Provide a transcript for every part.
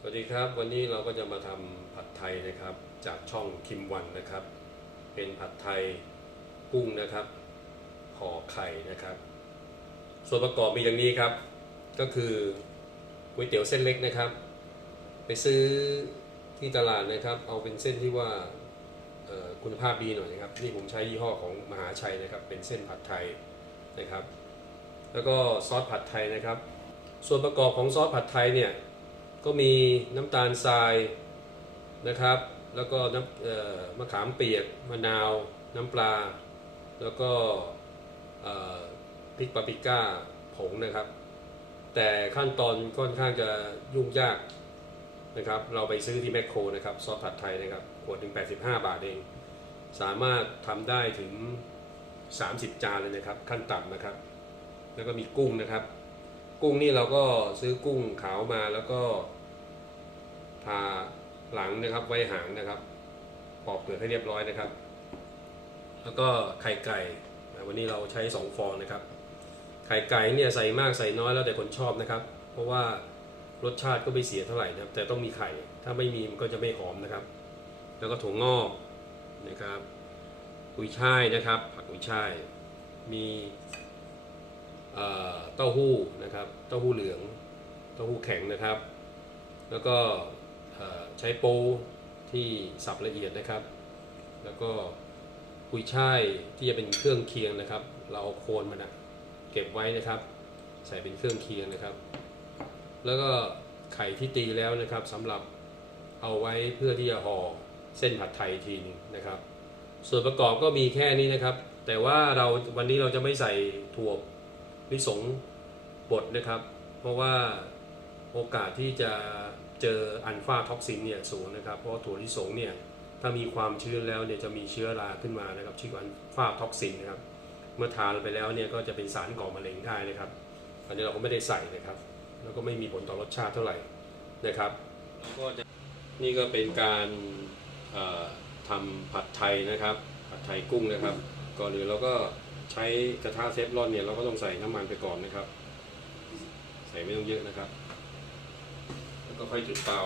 สวัสดีครับวันนี้เราก็จะมาทำผัดไทยนะครับ จากช่องคิมวันนะครับ เป็นผัดไทยกุ้งนะครับห่อไข่นะครับ ส่วนประกอบมีอย่างนี้ครับ ก็คือก๋วยเตี๋ยวเส้นเล็กนะครับ ไปซื้อที่ตลาดนะครับ เอาเป็นเส้นที่ว่าคุณภาพดีหน่อยนะครับนี่ผมใช้ยี่ห้อของมหาชัยนะครับ เป็นเส้นผัดไทยนะครับ แล้วก็ซอสผัดไทยนะครับ ส่วนประกอบของซอสผัดไทยเนี่ย ก็มีน้ำตาลทรายนะครับ แล้วก็น้ำมะขามเปียกมะนาว น้ำปลา แล้วก็พริกปาปริก้าผงนะครับ แต่ขั้นตอนค่อนข้างจะยุ่งยากนะครับ เราไปซื้อที่แมคโครนะครับซอสผัดไทยนะครับขวดถึง85 บาทเอง สามารถทำได้ถึง 30 จานเลยนะครับ ขั้นต่ำนะครับ แล้วก็มีกุ้งนะครับ กุ้งนี่เราก็ซื้อกุ้งขาวมาแล้วก็ ทาหลังนะครับ ไว้หางนะครับปอกเปลือกให้เรียบร้อยนะครับ แล้วก็ไข่ไก่วันนี้เราใช้สองฟองนะครับ ไข่ไก่เนี่ยใส่มากใส่น้อยแล้วแต่คนชอบนะครับ เพราะว่ารสชาติก็ไม่เสียเท่าไหร่นะครับ แต่ต้องมีไข่ถ้าไม่มีมันก็จะไม่หอมนะครับ แล้วก็ถั่วงอกนะครับกุยช่ายนะครับ ผักกุยช่ายมีเต้าหู้นะครับ เต้าหู้เหลือง เต้าหู้แข็งนะครับ แล้วก็ ใช้โป๊ที่สับละเอียดนะครับ แล้วก็กุยช่ายที่จะเป็นเครื่องเคียงนะครับ เราเอาโคนมันนะเก็บไว้นะครับ ใส่เป็นเครื่องเคียงนะครับ แล้วก็ไข่ที่ตีแล้วนะครับสำหรับเอาไว้เพื่อที่จะห่อเส้นผัดไทยทีนึงนะครับ ส่วนประกอบก็มีแค่นี้นะครับ แต่ว่าเราวันนี้เราจะไม่ใส่ถั่วลิสงบดนะครับ เพราะว่าโอกาสที่จะ เจออัลฟาท็อกซินเนี่ยสูงนะครับ เพราะถั่วลิสงเนี่ยถ้ามีความชื้นแล้วเนี่ยจะมีเชื้อราขึ้นมานะครับชื่ออัลฟาท็อกซินนะครับเมื่อทานไปแล้วเนี่ยก็จะเป็นสารก่อมะเร็งได้นะครับอันนี้เราก็ไม่ได้ใส่นะครับ แล้วก็ไม่มีผลต่อรสชาติเท่าไหร่นะครับแล้วก็จะนี่ก็เป็นการทำผัดไทยนะครับ ผัดไทยกุ้งนะครับ ก่อนอื่นเราก็ใช้กระทะเซฟรอนเนี่ยเราก็ต้องใส่น้ำมันไปก่อนนะครับ ใส่ไม่ต้องเยอะนะครับ ค่อยจุดเตา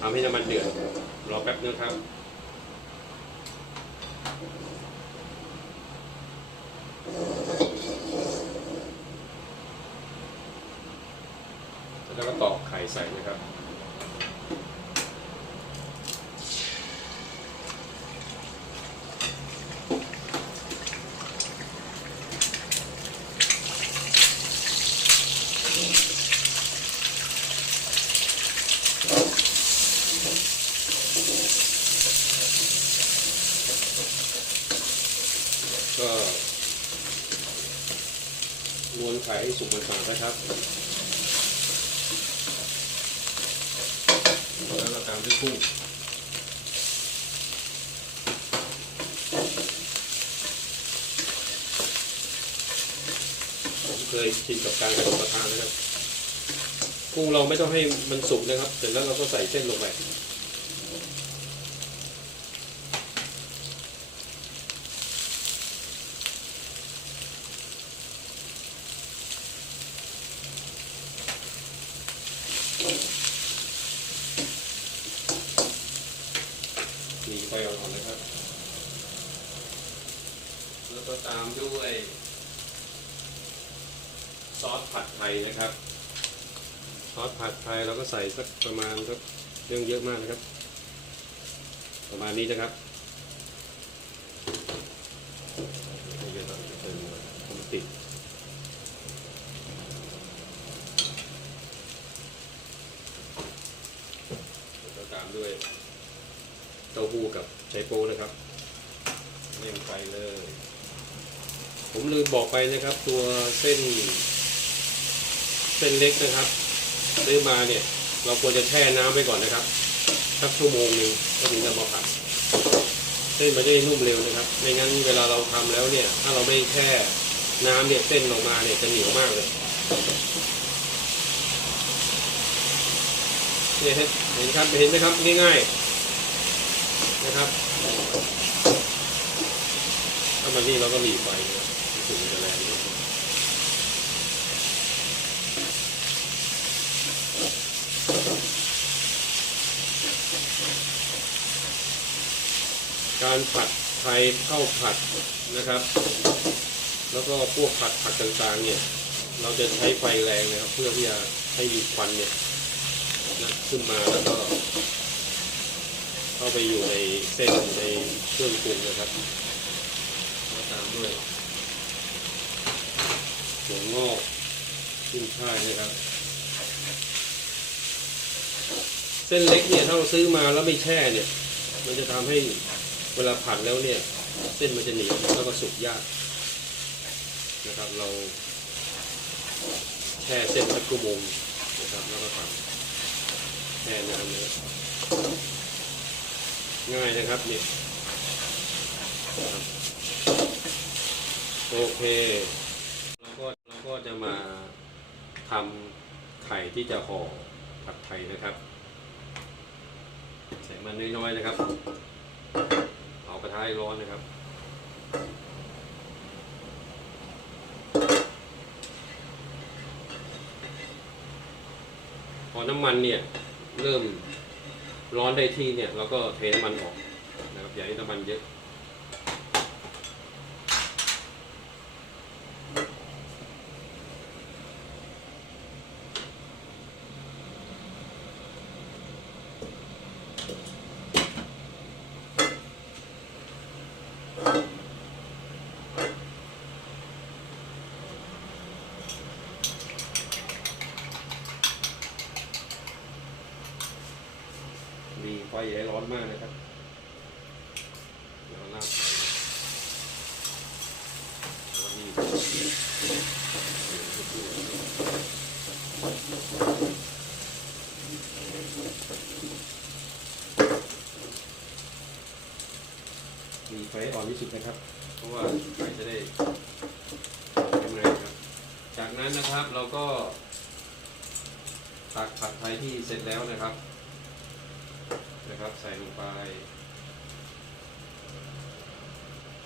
ทำให้น้ำมันเดือด รอแป๊บนึงครับแล้วก็ตอกไข่ใส่นะครับ ก็มวนไข่ให้สุกมันก่อนะครับ แล้วเราตามด้วยกุ้งผมเคยชินกับการกระทานนะ กุ้งเราไม่ต้องให้มันสุกนะครับ เสร็จแล้วเราก็ใส่เส้นลงไปมีไฟอ่อนๆนะครับ แล้วก็ตามด้วย ซอสผัดไทยนะครับ สผัดไทยเราก็ใส่สักประมาณสักเรื่องเยอะมากนะครับ ประมาณนี้นะครับไม่เยอะหรอกเติมติดแล้วตามด้วยเต้าหู้กับไชโป๊นะครับเลี่ยงไปเลย ผมลืมบอกไปนะครับ ตัวเส้น เส้นเล็กนะครับ ซื้อมาเนี่ย เราควรจะแช่น้ำไว้ก่อนนะครับสักชั่วโมงหนึ่งก็ถึงจะมาผัดเส้นมันจะได้นุ่มเร็วนะครับไม่งั้นเวลาเราทำแล้วเนี่ย ถ้าเราไม่แช่น้ำเนี่ยเส้นออกมาเนี่ยจะเหนียวมากเลยเนี่ยเห็นเห็นครับเห็นไหมครับง่ายๆนะครับมันนี่เราก็หลีไฟนะครับถึงจะแรงนิดนึง การผัดไทยเข้าผัดนะครับ แล้วก็พวกผัดผักต่างๆเนี่ย เราจะใช้ไฟแรงนะครับ เพื่อที่จะให้มีควันเนี่ยนะขึ้นมาแล้วก็ เข้าไปอยู่ในเส้นในเครื่องปรุงนะครับแล้วตามด้วยหัวงอกขึ้นช่ายนะครับ เส้นเล็กเนี่ยถ้าเราซื้อมาแล้วไม่แช่เนี่ย มันจะทำให้ เวลาผัดแล้วเนี่ย เส้นมันจะเหนียวแล้วก็สุกยากนะครับ เราแช่เส้นสักชั่วโมงนะครับแล้วก็ผัดแช่น้ำเลยง่ายนะครับนี่โอเคเราก็เราก็จะมาทำไข่ที่จะห่อผัดไทยนะครับ ใส่มันน้อยๆนะครับ เอากระทะให้ร้อนนะครับ พอน้ำมันเนี่ยเริ่มร้อนได้ที่เนี่ยเราก็เทน้ำมันออกนะครับอย่าให้น้ำมันเยอะ มีไฟอย่าให้ร้อนมากนะครับแล้วลาดไปแล้วนี่มีไฟอ่อนที่สุดนะครับ เพราะว่าไฟจะได้ทำงานครับ จากนั้นนะครับเราก็ตักผัดไทยที่เสร็จแล้วนะครับ นะครับ ใส่ลงไป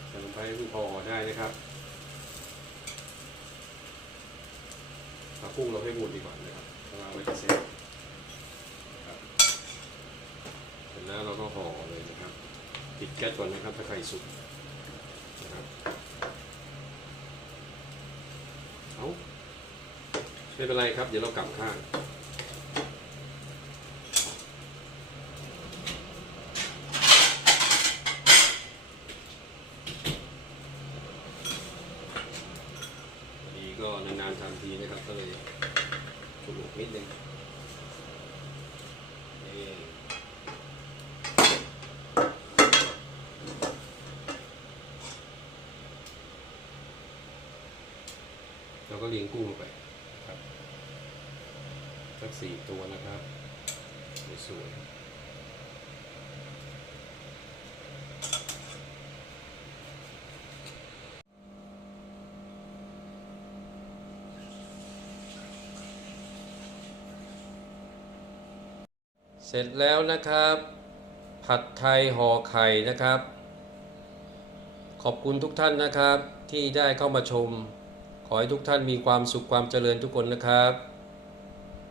ใส่ลงไปคือพอห่อได้นะครับเอากุ้งเราให้หมดดีกว่านะครับเราเอาไว้จะเสร็จเสร็จแล้วเราก็ห่อเลยนะครับปิดแก๊สก่อนนะครับถ้าไข่สุกนะครับเอาไม่เป็นไรครับ เดี๋ยวเรากลับข้าง ก็นานๆทำทีนะครับ ก็เลยฉุกหลกนิดนึงเราก็เลี้ยงกุ้งลงไปครับสักสี่ตัวนะครับสวยๆ เสร็จแล้วนะครับ ผัดไทยห่อไข่นะครับ ขอบคุณทุกท่านนะครับที่ได้เข้ามาชม ขอให้ทุกท่านมีความสุขความเจริญทุกคนนะครับ